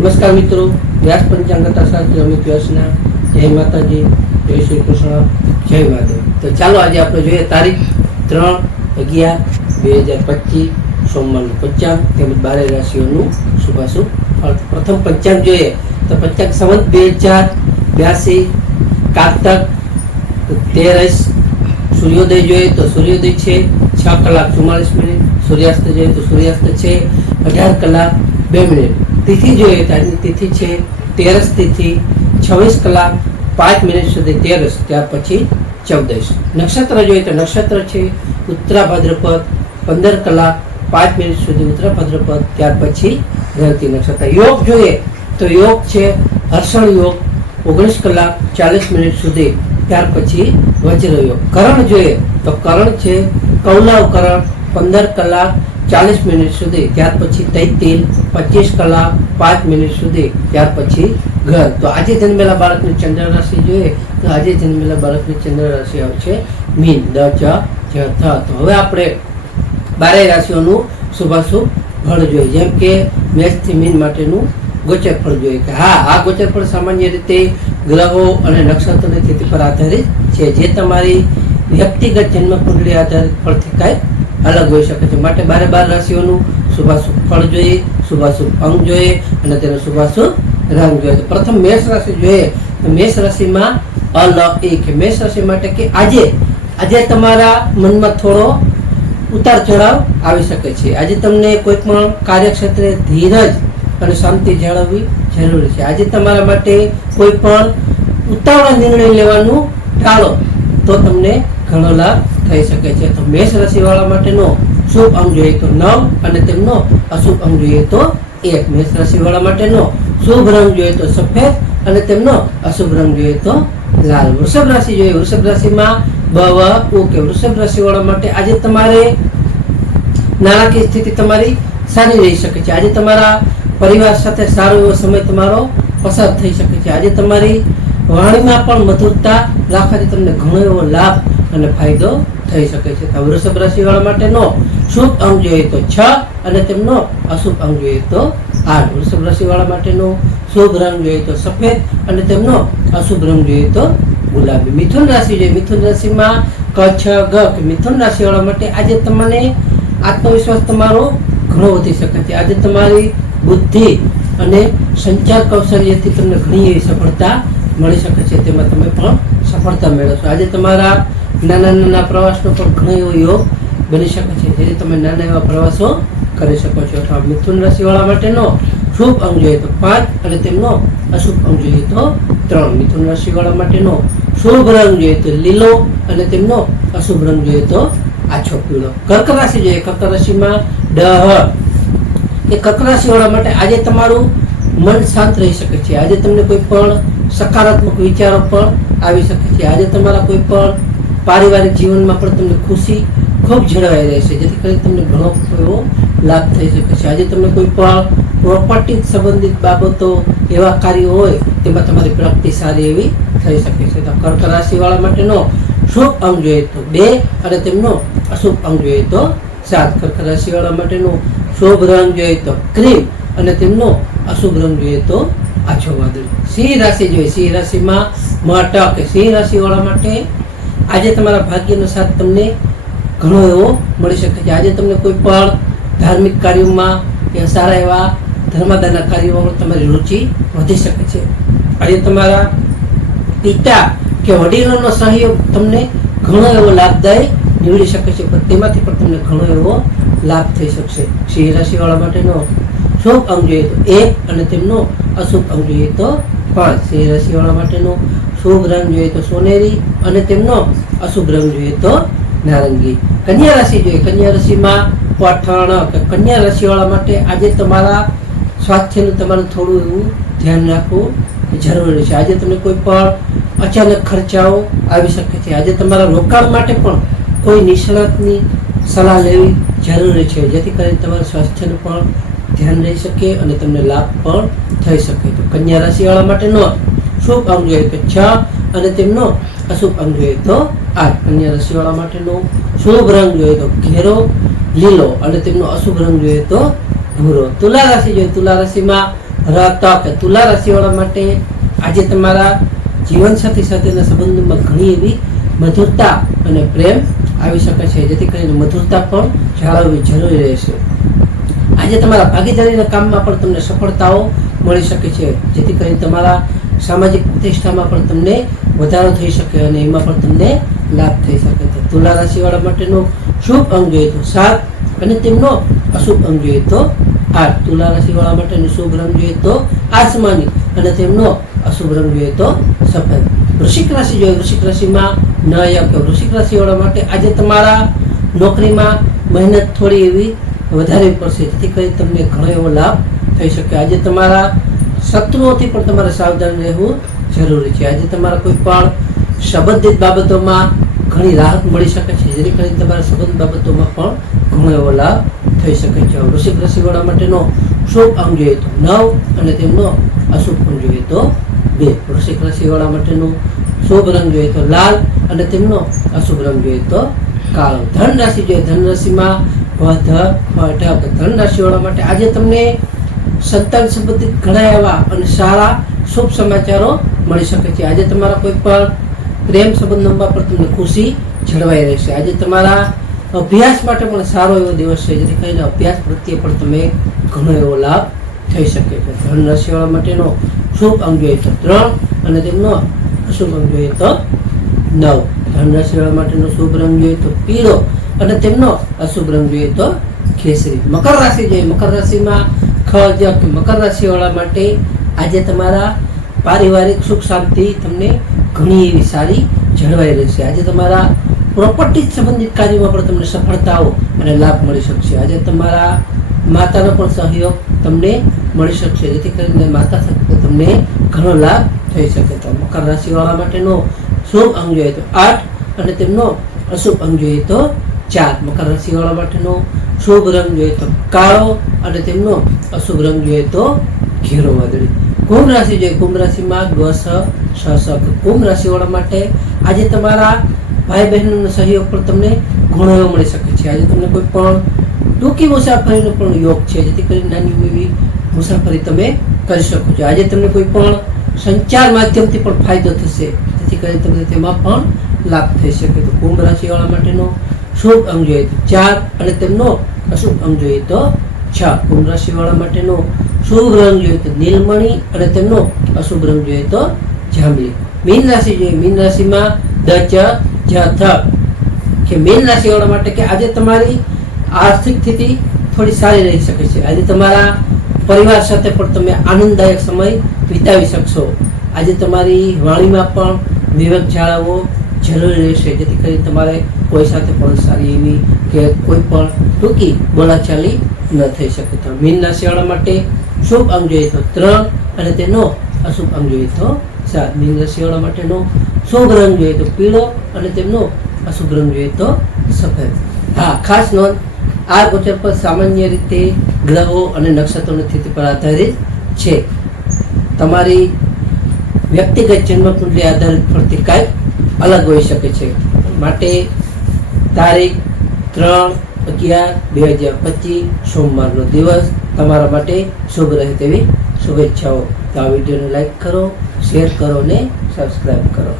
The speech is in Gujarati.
નમસ્કાર મિત્રો. વ્યાસ પંચાંગ કથા શાસ્ત્રી અમિત વ્યાસના જય માતાજી, જય શ્રી કૃષ્ણ, જય માધવ તો ચાલો આજે આપણે જોઈએ તારીખ ત્રણ અગિયાર બે હજાર પચીસ, સોમવારનું પંચાંગ તેમજ બારે રાશિઓનું શુભાશુભ પ્રથમ પંચાંગ જોઈએ તો પંચાંગ સંવત બે હજાર બ્યાસી, કારતક, તેરસ, સૂર્યોદય જોઈએ તો સૂર્યોદય છે, છ કલાક ચુમ્માલીસ મિનિટ. સૂર્યાસ્ત જોઈએ તો સૂર્યાસ્ત છે, અઢાર કલાક બે મિનિટ. તિથિ જોઈએ તિથિ છે તેરસ તિથિ, છવ્વીસ કલાક, પાંચ મિનિટ સુધી તેરસ, ત્યાર પછી ચૌદસ. નક્ષત્ર જોઈએ તો નક્ષત્ર છે, ઉત્તરા ભાદ્રપદ, પંદર કલાક, પાંચ મિનિટ સુધી ઉત્તરા ભાદ્રપદ, ત્યાર પછી ગ્રહથી નક્ષત્ર. યોગ જોઈએ તો યોગ છે, હર્ષણ યોગ, ઓગણીસ કલાક, ચાલીસ મિનિટ સુધી, ત્યાર પછી વજ્ર યોગ કરણ જોઈએ તો કરણ છે કૌલવ કરણ, પંદર કલાક ચાલીસ મિનિટ સુધી, ત્યાર પછી તેલ, પચીસ કલાક, પાંચ મિનિટ સુધી, ત્યાર પછી ઘર. તો આજે જન્મેલા બાળકની ચંદ્ર રાશિ જોઈએ, તો આજે જન્મેલા બાળકની ચંદ્ર રાશિ આવશે મીન, દ ચ જ તો હવે આપણે બારે રાશિઓનું શુભાશુભ ફળ જોઈએ. જેમ કે મેષથી મીન માટેનું ગોચર ફળ જોઈએ. કે હા, આ ગોચર ફળ સામાન્ય રીતે ગ્રહો અને નક્ષત્રની સ્થિતિ પર આધારિત છે. જે તમારી વ્યક્તિગત જન્મ કુંડળી આધારિત ફળથી કાંઈ અલગ હોઈ શકે છે. માટે બારે બાર રાશિઓનું શુભાશુભ ફળ જોઈએ, શુભાશુભ અંગ જોઈએ અને તેનો શુભાશુભ રંગ જોઈએ. પ્રથમ મેષ રાશિ જોઈએ. તો મેષ રાશિમાં અલ એ કે મેષ રાશિ માટે કે આજે આજે તમારા મનમાં થોડો ઉતાર ચઢાવ આવી શકે છે. આજે તમને કોઈ પણ કાર્યક્ષેત્રે ધીરજ અને શાંતિ જાળવવી જરૂરી છે. આજે તમારા માટે કોઈ પણ ઉતાવળા નિર્ણય લેવાનું ટાળો તો તમને ઘણો લાભ થઈ શકે છે. તો મેષ રાશિવાળા માટેનો શુભ અંગ જોઈએ તો નવ અને તેમનો અશુભ અંગ જોઈએ તો એક. મેષ રાશિવાળા માટેનો શુભ રંગ જોઈએ તો સફેદ અને તેમનો અશુભ રંગ જોઈએ તો લાલ. વૃષભ રાશિ જોઈએ. વૃષભ રાશિમાં બવ, ઓકે. વૃષભ રાશિવાળા માટે આજે તમારે નાણાકીય સ્થિતિ તમારી સારી રહી શકે છે. આજે તમારા પરિવાર સાથે સારો એવો સમય તમારો પસાર થઈ શકે છે. આજે તમારી વાણીમાં પણ મધુરતા રાખવાથી તમને ઘણો એવો લાભ અને ફાયદો થઈ શકે છે. તો વૃષભ રાશિવાળા માટેનો શુભ અંગ જોઈએ તો છ અને તેમનો અશુભ અંગ જોઈએ તો આઠ. વૃષભ રાશિવાળા માટેનો શુભ રંગ જોઈએ તો સફેદ અને તેમનો અશુભ રંગ જોઈએ તો ગુલાબી. મિથુન રાશિ જોઈએ. મિથુન રાશિમાં કચ્છ ગ. કે મિથુન રાશિવાળા માટે આજે તમને આત્મવિશ્વાસ તમારો ઘણો વધી શકે છે. આજે તમારી બુદ્ધિ અને સંચાર કૌશલ્યથી તમને ઘણી એવી સફળતા મળી શકે છે. તેમાં તમે પણ સફળતા મેળવશો. આજે તમારા નાના નાના પ્રવાસનો પણ ઘણો એવો યોગ બની શકે છે, જેથી તમે નાના એવા પ્રવાસો કરી શકો છો. અથવા મિથુન રાશિવાળા માટેનો શુભ અંગ જોઈએ તો પાંચ અને તેમનો અશુભ અંગ જોઈએ તો ત્રણ. મિથુન રાશિવાળા માટેનો શુભ રંગ જોઈએ તો લીલો અને તેમનો અશુભ રંગ જોઈએ તો આછો પીળો. કર્ક રાશિ જોઈએ. કર્ક રાશિમાં ડહ. એ કર્ક રાશિવાળા માટે આજે તમારું મન શાંત રહી શકે છે. આજે તમને કોઈ પણ સકારાત્મક વિચારો પણ આવી શકે છે. આજે તમારા કોઈ પણ પારિવારિક જીવનમાં પણ તમને ખુશી ખૂબ જળવાઈ રહેશે. જેથી કરીને તમને ઘણો એવો લાભ થઈ શકે છે. આજે તમને કોઈ પણ પ્રોપર્ટી સંબંધિત બાબતો, એવા કાર્યો હોય, તેમાં તમારી પ્રાપ્તિ સારી એવી થઈ શકે છે. તો કર્ક રાશિવાળા માટેનો શુભ અંગ જોઈએ તો બે અને તેમનો અશુભ અંગ જોઈએ તો સાત. કર્ક રાશિવાળા માટેનો શુભ રંગ જોઈએ તો ક્રીમ અને તેમનો અશુભ રંગ જોઈએ તો આછો વાદળી. સિંહ રાશિ જોઈએ. સિંહ રાશિમાં મટક સિંહ રાશિવાળા માટે આજે તમારા ભાગ્યનો સાથ તમને ઘણો એવો મળી શકે છે. આજે તમને કોઈ પણ ધાર્મિક કાર્યોમાં કે સારા એવા ધર્માદાના કાર્યોમાં તમારી રુચિ વધી શકે છે. આજે તમારા પિતા કે વડીલોનો સહયોગ તમને ઘણો એવો લાભદાયી નીવડી શકે છે. પણ તેમાંથી પણ તમને ઘણો એવો લાભ થઈ શકશે. સિંહ રાશિવાળા માટેનો શુભ અંગ જોઈએ તો એક અને તેમનો અશુભ અંગ જોઈએ તો પાંચ. સિંહ રાશિવાળા માટેનો શુભ રંગ જોઈએ તો સોનેરી અને તેમનો અશુભ રંગ જોઈએ તો નારંગી. કન્યા રાશિ જોઈએ. કન્યા રાશિમાં પઠણ કન્યા રાશિવાળા માટે આજે તમારા સ્વાસ્થ્યનું તમારે થોડું એવું ધ્યાન રાખવું જરૂરી છે. આજે તમને કોઈ પણ અચાનક ખર્ચાઓ આવી શકે છે. આજે તમારા રોકાણ માટે પણ કોઈ નિષ્ણાતની સલાહ લેવી જરૂરી છે. જેથી કરીને તમારા સ્વાસ્થ્યનું પણ ધ્યાન રહી શકે અને તમને લાભ પણ થઈ શકે. તો કન્યા રાશિવાળા માટેનો શુભ અંગ જોઈએ તો છ અને તેમનો અશુભ અંગ જોઈએ તો આઠ અન્ય રસીવાળા માટેનો શુભ રંગ જોઈએ તો ઘેરો, લીલો અને તેમનો અશુભ રંગ જોઈએ તો ભૂરો. તુલા રાશિ જોઈએ. તુલા રાશિમાં રતક તુલા રાશિવાળા માટે આજે તમારા જીવનસાથી સાથેના સંબંધોમાં ઘણી એવી મધુરતા અને પ્રેમ આવી શકે છે. જેથી કરીને મધુરતા પણ જાળવવી જરૂરી રહેશે. આજે તમારા ભાગીદારીના કામમાં પણ તમને સફળતાઓ મળી શકે છે. જેથી કરીને તમારા સામાજિક પ્રતિષ્ઠામાં પણ તમને વધારો થઈ શકે અને એમાં પણ તમને લાભ થઈ શકે છે. તુલા રાશિવાળા માટેનો શુભ અંગ જોઈએ તો સાત અને તેમનો અશુભ અંગ જોઈએ તો આઠ. તુલા રાશિવાળા માટેનો શુભ રંગ જોઈએ તો આસમાની અને તેમનો અશુભ રંગ જોઈએ તો સફેદ. વૃશ્ચિક રાશિ જોઈએ વૃશ્ચિક રાશિમાં ન કે વૃશ્ચિક રાશિવાળા માટે આજે તમારા નોકરીમાં મહેનત થોડી એવી વધારવી પડશે. જેથી કરી તમને ઘણો એવો લાભ થઈ શકે. આજે તમારા શત્રુઓથી પણ તમારે સાવધાન રહેવું જરૂરી છે. આજે તમારા કોઈ પણ સંબંધિત બાબતોમાં ઘણી રાહત મળી શકે છે. જેની કરીને તમારા સંબંધ બાબતોમાં પણ ઘણો એવો લાભ થઈ શકે છે. વૃષિક રસીવાળા માટેનો શુભ અંગ જોઈએ તો નવ અને તેમનો અશુભ અંગ જોઈએ તો બે. વૃષિક રસીવાળા માટેનું શુભ રંગ જોઈએ તો લાલ અને તેમનો અશુભ રંગ જોઈએ તો કાળો. ધન રાશિ જોઈએ. ધન રાશિમાં વધ ધન રાશિવાળા માટે આજે તમને સંતાન સંબંધિત ઘણા એવા અને સારા શુભ સમાચારો મળી શકે છે. આજે તમારા કોઈ પણ પ્રેમ સંબંધોમાં પણ તમને ખુશી જળવાઈ રહેશે. આજે તમારા અભ્યાસ માટે પણ સારો એવો દિવસ છે, જેથી કરીને અભ્યાસ પ્રત્યે પણ તમે ઘણો એવો લાભ થઈ શકે છે. ધન રાશિવાળા માટેનો શુભ અંગ જોઈએ તો ત્રણ અને તેમનો અશુભ અંગ જોઈએ તો નવ. ધન રાશિવાળા માટેનો શુભ રંગ જોઈએ તો પીળો અને તેમનો અશુભ રંગ જોઈએ તો કેસરી. મકર રાશિ જોઈએ. મકર રાશિમાં ખ જપ મકર રાશિવાળા માટે આજે તમારા પારિવારિક સુખ શાંતિ તમને ઘણી એવી સારી જળવાઈ રહેશે. આજે તમારા પ્રોપર્ટી સંબંધિત કાર્યોમાં પણ તમને સફળતાઓ અને લાભ મળી શકશે. આજે તમારા માતાનો પણ સહયોગ તમને મળી શકશે. જેથી કરીને માતા સાથે તમને ઘણો લાભ થઈ શકે. તો મકર રાશિવાળા માટેનો શુભ અંગ જોઈએ તો આઠ અને તેમનો અશુભ અંગ જોઈએ તો ચાર. મકર રાશિવાળા માટેનો શુભ રંગ જોઈએ તો કાળો અને તેમનો અશુભ રંગ જોઈએ તો ઘેરો વાદળી. કુંભ રાશિ જોઈએ કુંભ રાશિમાં ગ શશક કુંભ રાશિવાળા માટે આજે તમારા ભાઈ બહેનોનો સહયોગ પણ તમને ઘણો એવો મળી શકે છે. આજે તમને કોઈ પણ ટૂંકી મુસાફરીનો પણ યોગ છે. જેથી કરીને નાની એવી મુસાફરી તમે કરી શકો છો. આજે તમને કોઈ પણ સંચાર માધ્યમથી પણ ફાયદો થશે. જેથી કરીને તમને તેમાં પણ લાભ થઈ શકે. તો કુંભ રાશિવાળા માટેનો શુભ અંગ જોઈએ તો ચાર અને તેમનો અશુભ અંગ જોઈએ તો છ કુંભ રાશિવાળા માટેનો શુભ રંગ જોઈએ તો નીલમણી અને તેમનો અશુભ રંગ જોઈએ તો જાંબલી. મીન રાશિ જોઈએ. મીન રાશિમાં દ, ચ, જ, થ. કે મીન રાશિવાળા માટે કે આજે તમારી આર્થિક સ્થિતિ થોડી સારી રહી શકે છે. આજે તમારા પરિવાર સાથે પણ તમે આનંદદાયક સમય વિતાવી શકશો. આજે તમારી વાણીમાં પણ વિવેક જાળવવો જરૂરી રહેશે. જેથી કરી તમારે કોઈ સાથે પણ સારી એવી કે કોઈ પણ ટૂંકી બોલાચાલી ન થઈ શકે. તો મીનના શિયાળા માટે શુભ અંગ જોઈએ તો ત્રણ અને તેનો અશુભ અંગ જોઈએ તો સાત. મીનના શિયાળા માટેનો શુભ રંગ જોઈએ તો પીળો અને તેમનો અશુભ રંગ જોઈએ તો સફેદ. હા, ખાસ નોંધ, આ ગોચર પર સામાન્ય રીતે ગ્રહો અને નક્ષત્રોની સ્થિતિ પર આધારિત છે. તમારી વ્યક્તિગત જન્મકુંડલી આધારિત ફરતી કાંઈક અલગ હોઈ શકે છે. માટે તારીખ ત્રણ અગિયાર બે હજાર પચીસ, સોમવારનો દિવસ. તમારા માટે શુભ રહે તેવી શુભેચ્છાઓ. તો આ વિડીયોને લાઈક કરો શેર કરો ને સબસ્ક્રાઈબ કરો.